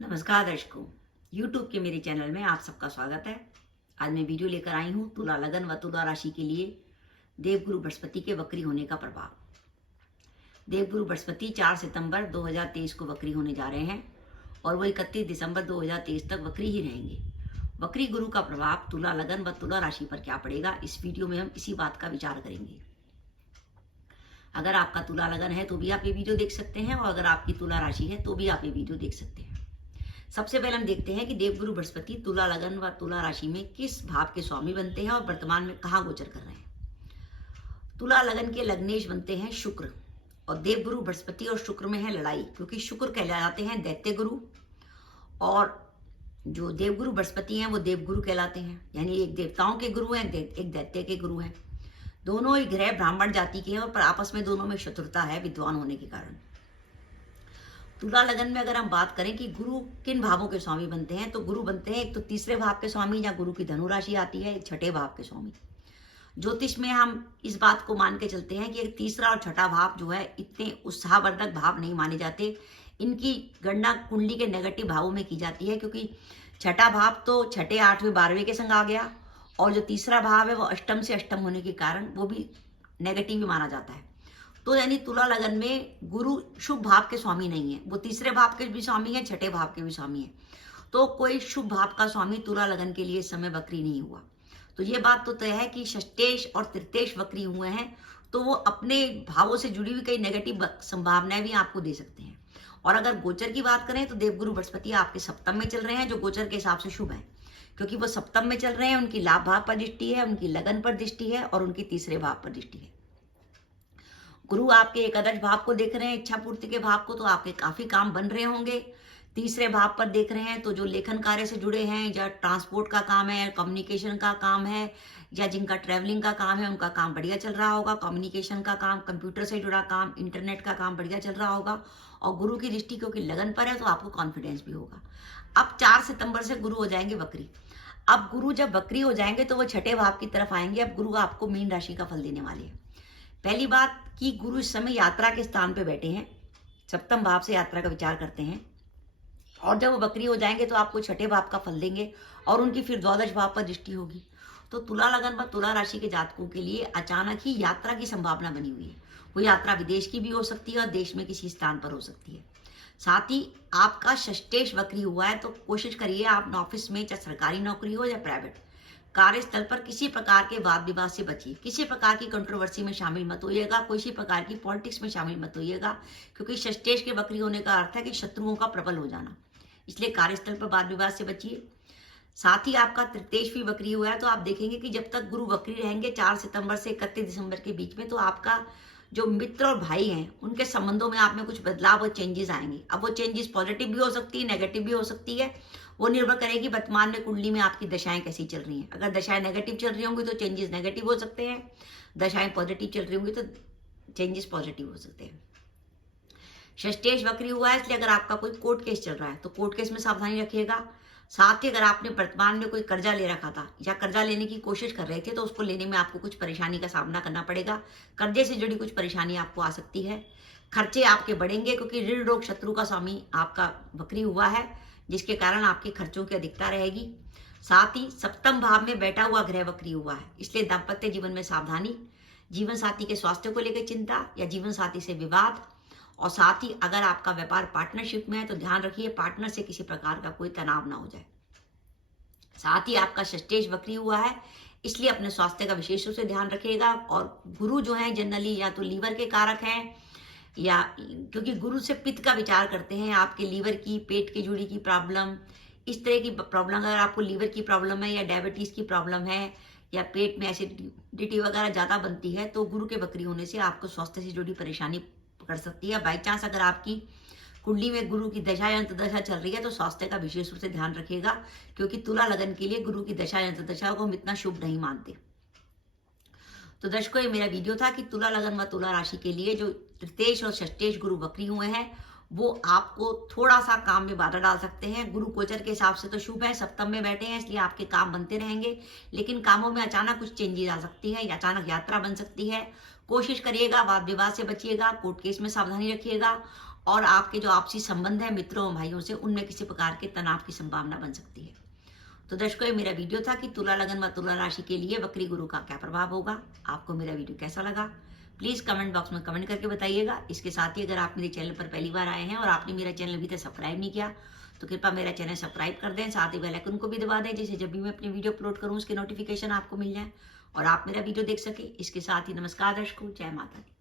नमस्कार दर्शकों, YouTube के मेरे चैनल में आप सबका स्वागत है। आज मैं वीडियो लेकर आई हूँ तुला लगन व तुला राशि के लिए देवगुरु बृहस्पति के वक्री होने का प्रभाव। देवगुरु बृहस्पति 4 सितंबर 2023 को वक्री होने जा रहे हैं और वो 31 दिसंबर 2023 तक वक्री ही रहेंगे। वक्री गुरु का प्रभाव तुला लगन व तुला राशि पर क्या पड़ेगा, इस वीडियो में हम इसी बात का विचार करेंगे। अगर आपका तुला लगन है तो भी आप ये वीडियो देख सकते हैं और अगर आपकी तुला राशि है तो भी आप ये वीडियो देख सकते हैं। सबसे पहले हम देखते हैं कि देवगुरु बृहस्पति तुला लगन व तुला राशि में किस भाव के स्वामी बनते हैं और वर्तमान में कहाँ गोचर कर रहे हैं। तुला लगन के लग्नेश बनते हैं शुक्र और देवगुरु बृहस्पति और शुक्र में है लड़ाई, क्योंकि शुक्र कहलाते हैं दैत्य गुरु और जो देवगुरु बृहस्पति हैं वो देवगुरु कहलाते हैं, यानी एक देवताओं के गुरु हैं, एक दैत्य के गुरु हैं। दोनों ही ग्रह ब्राह्मण जाति के हैं और पर आपस में दोनों में शत्रुता है विद्वान होने के कारण। तुला लगन में अगर हम बात करें कि गुरु किन भावों के स्वामी बनते हैं, तो गुरु बनते हैं एक तो तीसरे भाव के स्वामी, या गुरु की धनु राशि आती है, एक छठे भाव के स्वामी। ज्योतिष में हम इस बात को मान के चलते हैं कि एक तीसरा और छठा भाव जो है इतने उत्साहवर्धक भाव नहीं माने जाते। इनकी गणना कुंडली के नेगेटिव भावों में की जाती है, क्योंकि छठा भाव तो छठे, आठवें, 12वें के संग आ गया और जो तीसरा भाव है वो अष्टम से अष्टम होने के कारण वो भी नेगेटिव ही माना जाता है। तो यानी तुला लगन में गुरु शुभ भाव के स्वामी नहीं है, वो तीसरे भाव के भी स्वामी है, छठे भाव के भी स्वामी है। तो कोई शुभ भाव का स्वामी तुला लगन के लिए इस समय वक्री नहीं हुआ। तो ये बात तो तय है कि षष्टेश और तृतीयेश वक्री हुए हैं, तो वो अपने भावों से जुड़ी हुई कई नेगेटिव संभावनाएं भी आपको दे सकते हैं। और अगर गोचर की बात करें तो देवगुरु बृहस्पति आपके सप्तम में चल रहे हैं, जो गोचर के हिसाब से शुभ है, क्योंकि वो सप्तम में चल रहे हैं। उनकी लाभ भाव पर दृष्टि है, उनकी लगन पर दृष्टि है और उनकी तीसरे भाव पर दृष्टि है। गुरु आपके एकादश भाव को देख रहे हैं, इच्छा पूर्ति के भाव को, तो आपके काफी काम बन रहे होंगे। तीसरे भाव पर देख रहे हैं तो जो लेखन कार्य से जुड़े हैं, या ट्रांसपोर्ट का काम है, कम्युनिकेशन का काम है, या जिनका ट्रैवलिंग का काम है, उनका काम बढ़िया चल रहा होगा। कम्युनिकेशन का काम, कंप्यूटर से जुड़ा काम, इंटरनेट का काम बढ़िया चल रहा होगा। और गुरु की दृष्टि क्योंकि लगन पर है तो आपको कॉन्फिडेंस भी होगा। अब 4 सितंबर से गुरु हो जाएंगे वक्री। अब गुरु जब वक्री हो जाएंगे तो वो छठे भाव की तरफ आएंगे। अब गुरु आपको मीन राशि का फल देने वाले हैं। पहली बात कि गुरु इस समय यात्रा के स्थान पे बैठे हैं, सप्तम भाव से यात्रा का विचार करते हैं, और जब वो वक्री हो जाएंगे तो आपको छठे भाव का फल देंगे और उनकी फिर द्वादश भाव पर दृष्टि होगी। तो तुला लगन व तुला राशि के जातकों के लिए अचानक ही यात्रा की संभावना बनी हुई है। वो यात्रा विदेश की भी हो सकती है और देश में किसी स्थान पर हो सकती है। साथ ही आपका षष्टेश वक्री हुआ है, तो कोशिश करिए आप ऑफिस में, चाहे सरकारी नौकरी हो या प्राइवेट, कार्यस्थल पर किसी प्रकार के वाद विवाद से बचिए। किसी प्रकार की कंट्रोवर्सी में शामिल मत होइएगा, किसी प्रकार की पॉलिटिक्स में शामिल मत होइएगा, क्योंकि षष्टेश के वक्री होने का अर्थ है कि शत्रुओं का प्रबल हो जाना। इसलिए कार्यस्थल पर वाद विवाद से बचिए। साथ ही आपका तृतीयेश भी वक्री हुआ है, तो आप देखेंगे कि जब तक गुरु वक्री रहेंगे 4 सितंबर से 31 दिसंबर के बीच में, तो आपका जो मित्र और भाई हैं उनके संबंधों में आप में कुछ बदलाव और चेंजेस आएंगे। अब वो चेंजेस पॉजिटिव भी हो सकती है, नेगेटिव भी हो सकती है। वो निर्भर करेगी वर्तमान में कुंडली में आपकी दशाएं कैसी चल रही हैं। अगर दशाएं नेगेटिव चल रही होंगी तो चेंजेस नेगेटिव हो सकते हैं, दशाएं पॉजिटिव चल रही होंगी तो चेंजेस पॉजिटिव हो सकते हैं। षष्टेश वक्री हुआ है, इसलिए अगर आपका कोई कोर्ट केस चल रहा है तो कोर्ट केस में सावधानी रखिएगा। साथ ही अगर आपने वर्तमान में कोई कर्जा ले रखा था या कर्जा लेने की कोशिश कर रहे थे तो उसको लेने में आपको कुछ परेशानी का सामना करना पड़ेगा। कर्जे से जुड़ी कुछ परेशानी आपको आ सकती है। खर्चे आपके बढ़ेंगे, क्योंकि ऋण रोग शत्रु का स्वामी आपका वक्री हुआ है, जिसके कारण आपके खर्चों की अधिकता रहेगी। साथ ही सप्तम भाव में बैठा हुआ ग्रह वक्री हुआ है, इसलिए दाम्पत्य जीवन में सावधानी, जीवन साथी के स्वास्थ्य को लेकर चिंता या जीवन साथी से विवाद। और साथ ही अगर आपका व्यापार पार्टनरशिप में है तो ध्यान रखिए पार्टनर से किसी प्रकार का कोई तनाव ना हो जाए। साथ ही आपका षष्टेश वक्री हुआ है, इसलिए अपने स्वास्थ्य का विशेष रूप से ध्यान रखिएगा। और गुरु जो है जनरली या तो लीवर के कारक हैं, या क्योंकि गुरु से पित्त का विचार करते हैं, आपके लीवर की, पेट की जुड़ी की प्रॉब्लम, इस तरह की प्रॉब्लम, अगर आपको लीवर की प्रॉब्लम है या डायबिटीज की प्रॉब्लम है या पेट में एसिडिटी वगैरह ज्यादा बनती है, तो गुरु के वक्री होने से आपको स्वास्थ्य से जुड़ी परेशानी कर सकती है। बाई चांस अगर आपकी कुंडली में गुरु की दशा या अंतर्दशा चल रही है तो स्वास्थ्य का विशेष रूप से ध्यान रखिएगा, क्योंकि तुला लगन के लिए गुरु की दशा या अंतर्दशा को हम इतना शुभ नहीं मानते। तो दर्शकों, ये मेरा वीडियो था कि तुला लगन व तुला राशि के लिए जो तृतीयेश और षष्टेश गुरु वक्री हुए हैं वो आपको थोड़ा सा काम में बाधा डाल सकते हैं। गुरु गोचर के हिसाब से तो शुभ है, सप्तम में बैठे हैं, इसलिए आपके काम बनते रहेंगे, लेकिन कामों में अचानक कुछ चेंजेस आ सकती है, अचानक यात्रा बन सकती है। कोशिश करिएगा वाद विवाद से बचिएगा, कोर्ट केस में सावधानी रखिएगा और आपके जो आपसी संबंध है मित्रों भाइयों से, उनमें किसी प्रकार के तनाव की संभावना बन सकती है। तो दर्शकों, ये मेरा वीडियो था कि तुला लगन व तुला राशि के लिए वक्री गुरु का क्या प्रभाव होगा। आपको मेरा वीडियो कैसा लगा प्लीज कमेंट बॉक्स में कमेंट करके बताइएगा। इसके साथ ही अगर आप मेरे चैनल पर पहली बार आए हैं और आपने मेरा चैनल अभी तक सब्सक्राइब नहीं किया तो कृपया मेरा चैनल सब्सक्राइब कर दें, साथ ही बेल आइकन को भी दबा दें, जिससे जब भी मैं अपनी वीडियो अपलोड करूं उसके नोटिफिकेशन आपको मिल जाए और आप मेरा वीडियो देख सके। इसके साथ ही नमस्कार दर्शकों, जय माता दी।